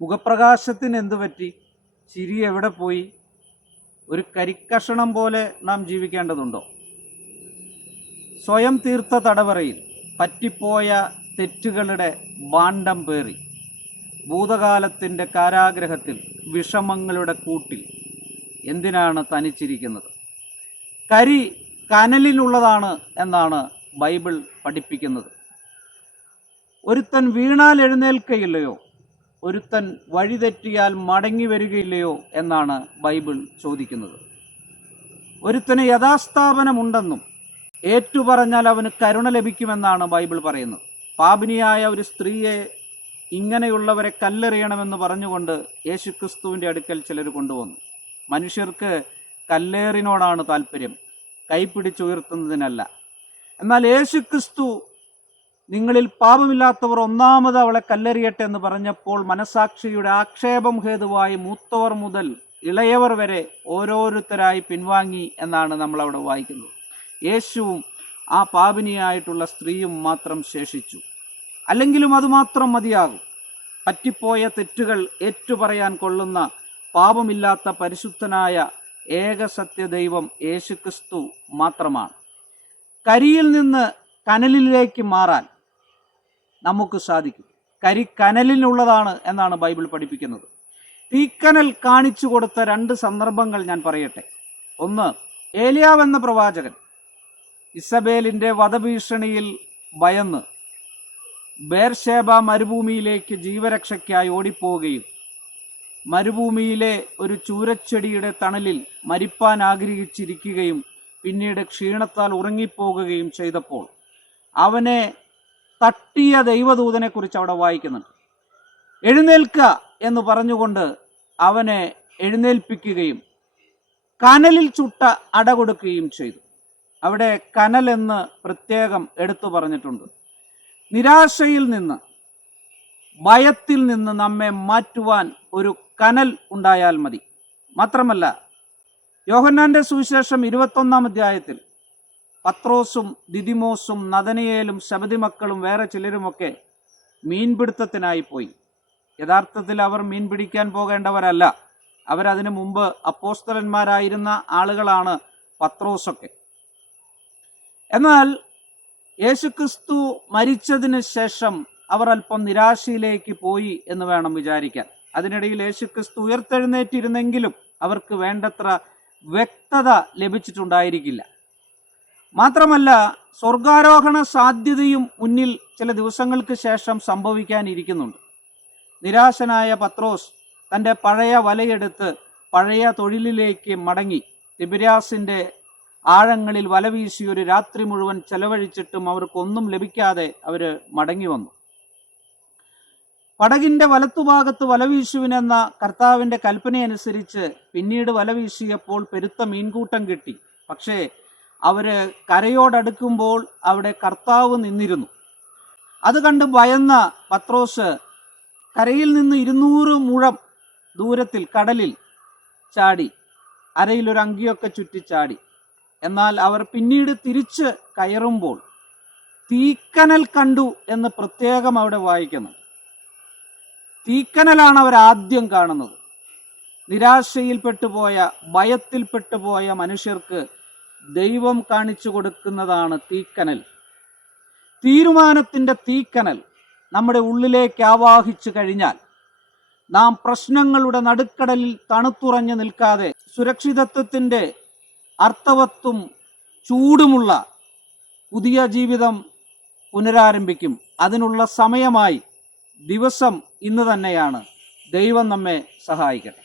മുഖപ്രകാശത്തിന് എന്തു പറ്റി? ചിരി എവിടെ പോയി? ഒരു കരിക്കഷണം പോലെ നാം ജീവിക്കേണ്ടതുണ്ടോ? സ്വയം തീർത്ത തടവറയിൽ പറ്റിപ്പോയ തെറ്റുകളുടെ ഭാണ്ഡം പേറി ഭൂതകാലത്തിൻ്റെ കാരാഗ്രഹത്തിൽ വിഷമങ്ങളുടെ കൂട്ടിൽ എന്തിനാണ് തനിച്ചിരിക്കുന്നത്? കരി കനലിനുള്ളതാണ് എന്നാണ് ബൈബിൾ പഠിപ്പിക്കുന്നത്. ഒരുത്തൻ വീണാൽ എഴുന്നേൽക്കയില്ലയോ? ഒരുത്തൻ വഴിതെറ്റിയാൽ മടങ്ങി വരികയില്ലയോ എന്നാണ് ബൈബിൾ ചോദിക്കുന്നത്. ഒരുത്തന് യഥാസ്ഥാപനമുണ്ടെന്നും ഏറ്റുപറഞ്ഞാൽ അവന് കരുണ ലഭിക്കുമെന്നാണ് ബൈബിൾ പറയുന്നത്. പാപിനിയായ ഒരു സ്ത്രീയെ ഇങ്ങനെയുള്ളവരെ കല്ലെറിയണമെന്ന് പറഞ്ഞുകൊണ്ട് യേശുക്രിസ്തുവിൻ്റെ അടുക്കൽ ചിലർ കൊണ്ടുവന്നു. മനുഷ്യർക്ക് കല്ലേറിനോടാണ് താല്പര്യം, കൈപ്പിടിച്ചുയർത്തുന്നതിനല്ല. എന്നാൽ യേശുക്രിസ്തു നിങ്ങളിൽ പാപമില്ലാത്തവർ ഒന്നാമത് അവളെ കല്ലെറിയട്ടെ എന്ന് പറഞ്ഞപ്പോൾ മനസാക്ഷിയുടെ ആക്ഷേപം ഹേതുവായി മൂത്തവർ മുതൽ ഇളയവർ വരെ ഓരോരുത്തരായി പിൻവാങ്ങി എന്നാണ് നമ്മളവിടെ വായിക്കുന്നത്. യേശുവും ആ പാപിനിയായിട്ടുള്ള സ്ത്രീയും മാത്രം ശേഷിച്ചു. അല്ലെങ്കിലും അതുമാത്രം മതിയാകും. പറ്റിപ്പോയ തെറ്റുകൾ ഏറ്റുപറയാൻ കൊള്ളുന്ന പാപമില്ലാത്ത പരിശുദ്ധനായ ഏകസത്യ ദൈവം യേശുക്രിസ്തു മാത്രമാണ്. കരിയിൽ നിന്ന് കനലിലേക്ക് മാറാൻ നമുക്ക് സാധിക്കും. കരി കനലിനുള്ളതാണ് എന്നാണ് ബൈബിൾ പഠിപ്പിക്കുന്നത്. തീക്കനൽ കാണിച്ചു കൊടുത്ത 2 സന്ദർഭങ്ങൾ ഞാൻ പറയട്ടെ. ഒന്ന്, ഏലിയാവ് എന്ന പ്രവാചകൻ ഇസബേലിൻ്റെ വധഭീഷണിയിൽ ഭയന്ന് ബേർഷേബ മരുഭൂമിയിലേക്ക് ജീവരക്ഷയ്ക്കായി ഓടിപ്പോവുകയും മരുഭൂമിയിലെ ഒരു ചൂരച്ചെടിയുടെ തണലിൽ മരിപ്പാൻ ആഗ്രഹിച്ചിരിക്കുകയും പിന്നീട് ക്ഷീണത്താൽ ഉറങ്ങിപ്പോകുകയും ചെയ്തപ്പോൾ അവനെ തട്ടിയ ദൈവദൂതനെക്കുറിച്ച് അവിടെ വായിക്കുന്നുണ്ട്. എഴുന്നേൽക്കുക എന്ന് പറഞ്ഞുകൊണ്ട് അവനെ എഴുന്നേൽപ്പിക്കുകയും കനലിൽ ചുട്ട അട കൊടുക്കുകയും ചെയ്തു. അവിടെ കനൽ എന്ന് പ്രത്യേകം എടുത്തു പറഞ്ഞിട്ടുണ്ട്. നിരാശയിൽ നിന്ന്, ഭയത്തിൽ നിന്ന് നമ്മെ മാറ്റുവാൻ ഒരു കനൽ ഉണ്ടായാൽ മതി. മാത്രമല്ല, യോഹന്നാന്റെ സുവിശേഷം 21-ാം അധ്യായത്തിൽ പത്രോസും ദിദിമോസും നദനയേലും ശബദി മക്കളും വേറെ ചിലരുമൊക്കെ മീൻപിടുത്തത്തിനായി പോയി. യഥാർത്ഥത്തിൽ അവർ മീൻ പിടിക്കാൻ പോകേണ്ടവരല്ല. അവരതിനു മുമ്പ് അപ്പോസ്തലന്മാരായിരുന്ന ആളുകളാണ് പത്രോസൊക്കെ. എന്നാൽ യേശുക്രിസ്തു മരിച്ചതിന് ശേഷം അവർ അല്പം നിരാശയിലേക്ക് പോയി എന്ന് വേണം വിചാരിക്കാൻ. അതിനിടയിൽ യേശുക്രിസ്തു ഉയർത്തെഴുന്നേറ്റിരുന്നെങ്കിലും അവർക്ക് വേണ്ടത്ര വ്യക്തത ലഭിച്ചിട്ടുണ്ടായിരിക്കില്ല. മാത്രമല്ല, സ്വർഗാരോഹണ സാധ്യതയും മുന്നിൽ ചില ദിവസങ്ങൾക്ക് ശേഷം സംഭവിക്കാനിരിക്കുന്നുണ്ട്. നിരാശനായ പത്രോസ് തൻ്റെ പഴയ വലയെടുത്ത് പഴയ തൊഴിലിലേക്ക് മടങ്ങി. തിബിര്യാസിൻ്റെ ആഴങ്ങളിൽ വല വീശി ഒരു രാത്രി മുഴുവൻ ചെലവഴിച്ചിട്ടും അവർക്കൊന്നും ലഭിക്കാതെ അവർ മടങ്ങി വന്നു. പടകിൻ്റെ വലത്തുഭാഗത്ത് വലവീശുവിനെന്ന കർത്താവിൻ്റെ കൽപ്പനയനുസരിച്ച് പിന്നീട് വല വീശിയപ്പോൾ പെരുത്ത മീൻകൂട്ടം കിട്ടി. പക്ഷേ അവർ കരയോടടുക്കുമ്പോൾ അവിടെ കർത്താവ് നിന്നിരുന്നു. അത് കണ്ട് ഭയന്ന പത്രോസ് കരയിൽ നിന്ന് 200 മുഴം ദൂരത്തിൽ കടലിൽ ചാടി, അരയിലൊരു അങ്കിയൊക്കെ ചുറ്റിച്ചാടി. എന്നാൽ അവർ പിന്നീട് തിരിച്ച് കയറുമ്പോൾ തീക്കനൽ കണ്ടു എന്ന് പ്രത്യേകം അവിടെ വായിക്കുന്നു. തീക്കനലാണ് അവർ ആദ്യം കാണുന്നത്. നിരാശയിൽപ്പെട്ടുപോയ, ഭയത്തിൽപ്പെട്ടുപോയ മനുഷ്യർക്ക് ദൈവം കാണിച്ചു കൊടുക്കുന്നതാണ് തീക്കനൽ. തീരുമാനത്തിൻ്റെ തീക്കനൽ നമ്മുടെ ഉള്ളിലേക്ക് ആവാഹിച്ചു കഴിഞ്ഞാൽ നാം പ്രശ്നങ്ങളുടെ നടുക്കടലിൽ തണുത്തുറഞ്ഞു നിൽക്കാതെ സുരക്ഷിതത്വത്തിൻ്റെ അർത്ഥവത്തും ചൂടുമുള്ള പുതിയ ജീവിതം പുനരാരംഭിക്കും. അതിനുള്ള സമയമായി ദിവസം ഇന്ന് തന്നെയാണ്. ദൈവം നമ്മെ സഹായിക്കട്ടെ.